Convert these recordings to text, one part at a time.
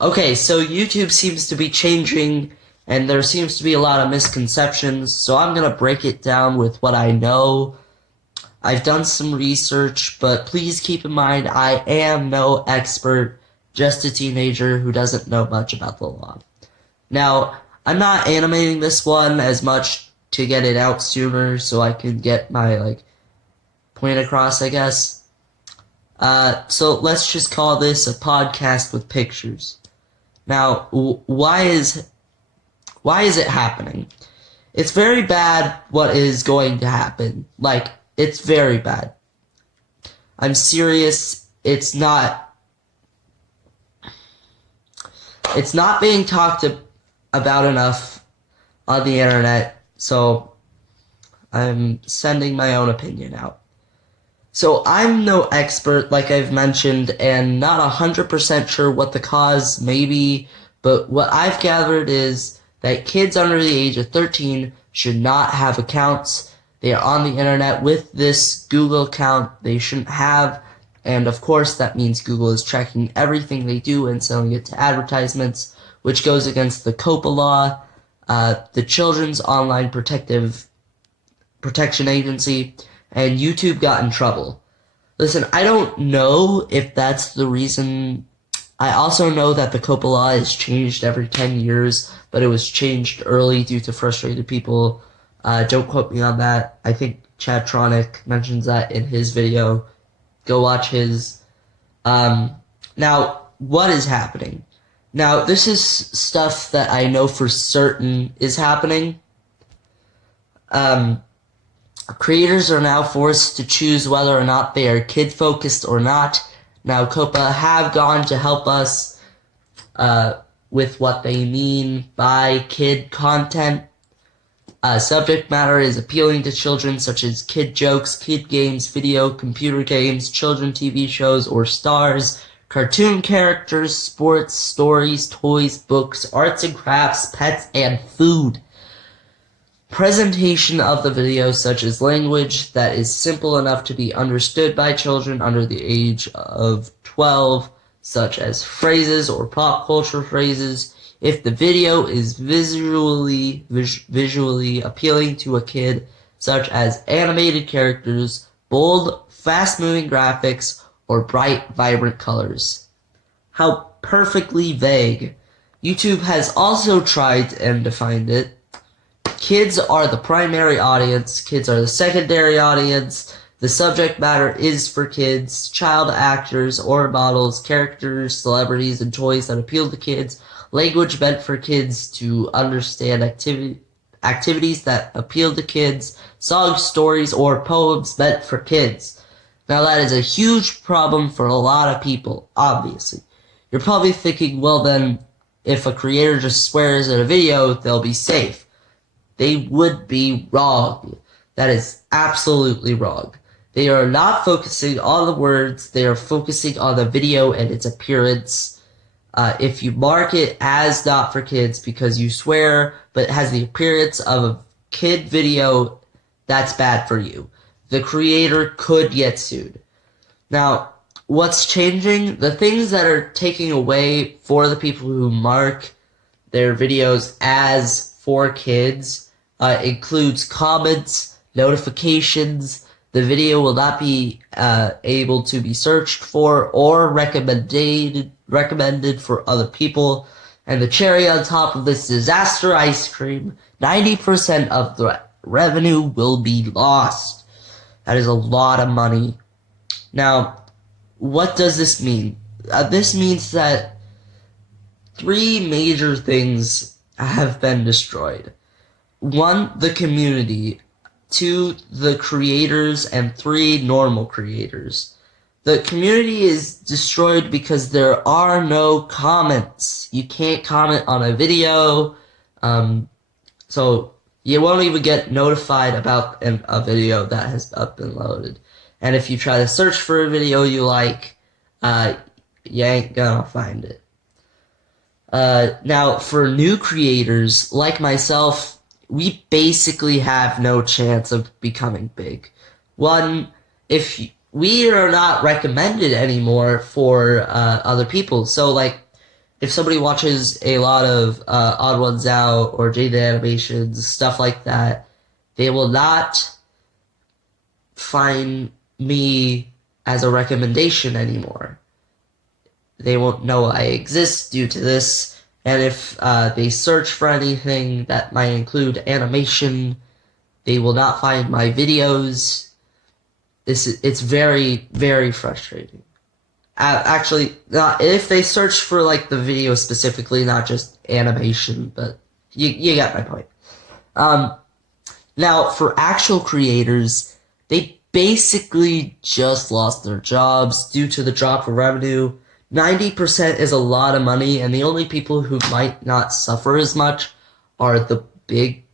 Okay, so YouTube seems to be changing, and there seems to be a lot of misconceptions, so I'm gonna break it down with what I know. I've done some research, but please keep in mind I am no expert, just a teenager who doesn't know much about the law. Now, I'm not animating this one as much to get it out sooner so I can get my point across, I guess. So let's just call this a podcast with pictures. Now, why is it happening? It's very bad what is going to happen. It's very bad. I'm serious. It's not being talked about enough on the internet, so I'm sending my own opinion out. So I'm no expert, like I've mentioned, and not 100% sure what the cause may be, but what I've gathered is that kids under the age of 13 should not have accounts. They are on the internet with this Google account they shouldn't have, and of course that means Google is tracking everything they do and selling it to advertisements, which goes against the COPPA law, the Children's Online Protection Agency, and YouTube got in trouble. Listen, I don't know if that's the reason. I also know that the COPPA law is changed every 10 years, but it was changed early due to frustrated people. Don't quote me on that. I think Chadtronic mentions that in his video. Go watch his. Now, what is happening? Now, this is stuff that I know for certain is happening. Creators are now forced to choose whether or not they are kid-focused or not. Now, COPPA have gone to help us with what they mean by kid content. Subject matter is appealing to children, such as kid jokes, kid games, video, computer games, children TV shows or stars, cartoon characters, sports, stories, toys, books, arts and crafts, pets, and food. Presentation of the video, such as language that is simple enough to be understood by children under the age of 12, such as phrases or pop culture phrases. If the video is visually appealing to a kid, such as animated characters, bold, fast-moving graphics, or bright, vibrant colors. How perfectly vague. YouTube has also tried and defined it. Kids are the primary audience, kids are the secondary audience, the subject matter is for kids, child actors or models, characters, celebrities, and toys that appeal to kids, language meant for kids to understand activities that appeal to kids, songs, stories, or poems meant for kids. Now that is a huge problem for a lot of people, obviously. You're probably thinking, well then, if a creator just swears in a video, they'll be safe. They would be wrong. That is absolutely wrong. They are not focusing on the words, they are focusing on the video and its appearance. If you mark it as not for kids because you swear, but it has the appearance of a kid video, that's bad for you. The creator could get sued. Now, what's changing? The things that are taking away for the people who mark their videos as for kids includes comments, notifications. The video will not be able to be searched for or recommended for other people. And the cherry on top of this disaster ice cream, 90% of the revenue will be lost. That is a lot of money. Now, what does this mean? This means that 3 major things have been destroyed. 1, the community. 2, the creators. And 3, normal creators. The community is destroyed because there are no comments. You can't comment on a video. So you won't even get notified about a video that has been loaded. And if you try to search for a video you like, you ain't gonna find it. Now, for new creators like myself, we basically have no chance of becoming big. 1, if we are not recommended anymore for other people. So, if somebody watches a lot of Odd Ones Out or Jade Animations, stuff like that, they will not find me as a recommendation anymore. They won't know I exist due to this, and if they search for anything that might include animation, they will not find my videos. It's very, very frustrating. Actually, not if they search for like the video specifically, not just animation, but you get my point. Now, for actual creators, they basically just lost their jobs due to the drop of revenue. 90% is a lot of money, and the only people who might not suffer as much are the big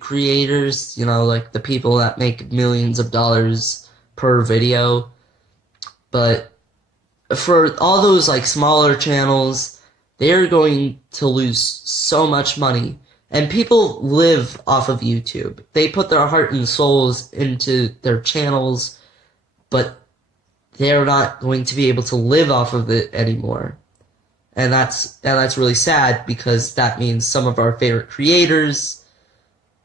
creators, you know, like the people that make millions of dollars per video. But for all those like smaller channels, they're going to lose so much money. And people live off of YouTube. They put their heart and souls into their channels, but they're not going to be able to live off of it anymore. And that's really sad, because that means some of our favorite creators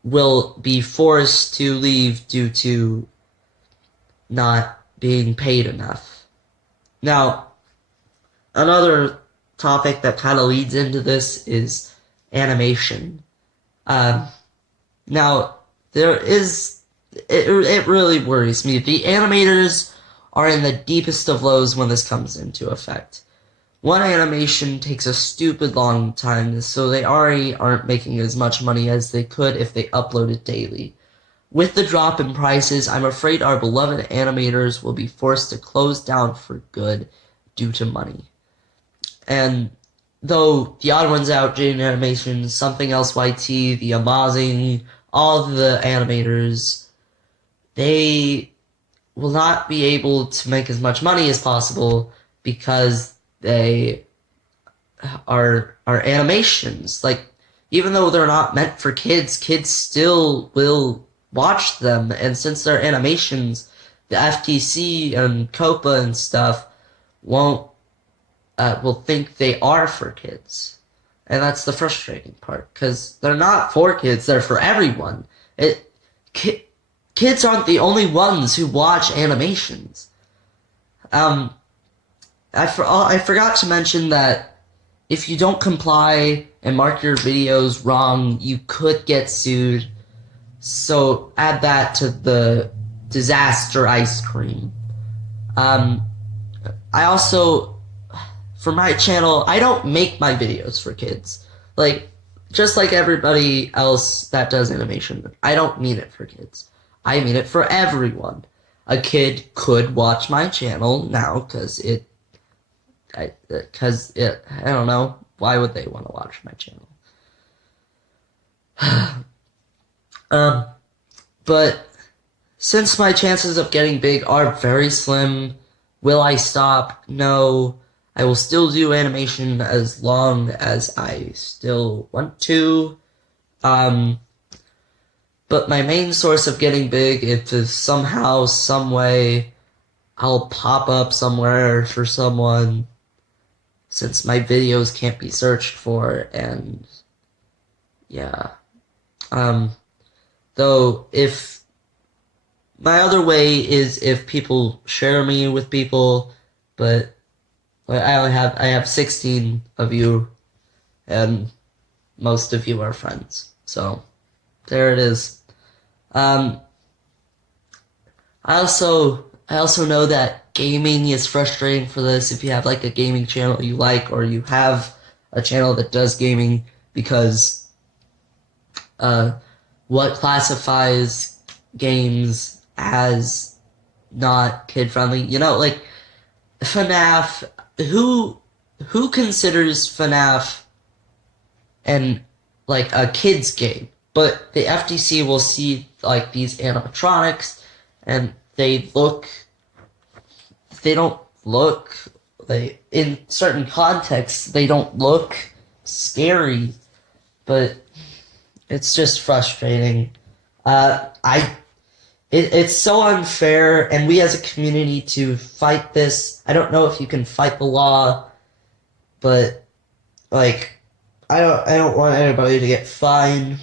will be forced to leave due to not being paid enough. Now, another topic that kind of leads into this is animation. Now, it really worries me. The animators are in the deepest of lows when this comes into effect. One animation takes a stupid long time, so they already aren't making as much money as they could if they uploaded daily. With the drop in prices, I'm afraid our beloved animators will be forced to close down for good due to money. And though the Odd Ones Out, Jane Animations, Something Else YT, the Amazing, all the animators, they will not be able to make as much money as possible because they are animations. Like, even though they're not meant for kids, kids still will watch them, and since they're animations, the FTC and COPPA and stuff will think they are for kids. And that's the frustrating part, because they're not for kids, they're for everyone. Kids aren't the only ones who watch animations. I forgot to mention that if you don't comply and mark your videos wrong, you could get sued. So add that to the disaster ice cream. I also, for my channel, I don't make my videos for kids. Like, just like everybody else that does animation, I don't mean it for kids. I mean it for everyone. A kid could watch my channel now I don't know, why would they want to watch my channel? But since my chances of getting big are very slim, will I stop? No. I will still do animation as long as I still want to. But my main source of getting big, if somehow, some way, I'll pop up somewhere for someone, since my videos can't be searched for, and yeah. Though, if my other way is if people share me with people, but I have 16 of you, and most of you are friends. So there it is. I also know that gaming is frustrating for this. If you have like a gaming channel you like, or you have a channel that does gaming, because what classifies games as not kid friendly? You know, like FNAF. Who considers FNAF like a kid's game? But the FTC will see like these animatronics, and they don't look, in certain contexts, they don't look scary, but it's just frustrating. It's so unfair, and we as a community to fight this. I don't know if you can fight the law, but like, I don't want anybody to get fined,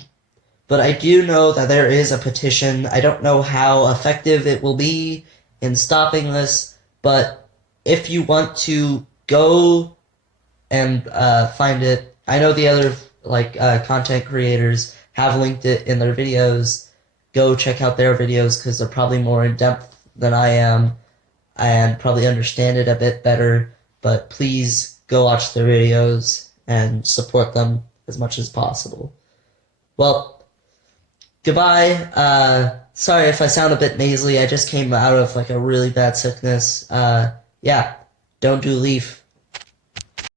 but I do know that there is a petition. I don't know how effective it will be in stopping this, but if you want to go and find it, I know the other content creators have linked it in their videos. Go check out their videos because they're probably more in depth than I am and probably understand it a bit better. But please go watch their videos and support them as much as possible. Well, goodbye. Sorry if I sound a bit nasally. I just came out of like a really bad sickness. Yeah, don't do leaf.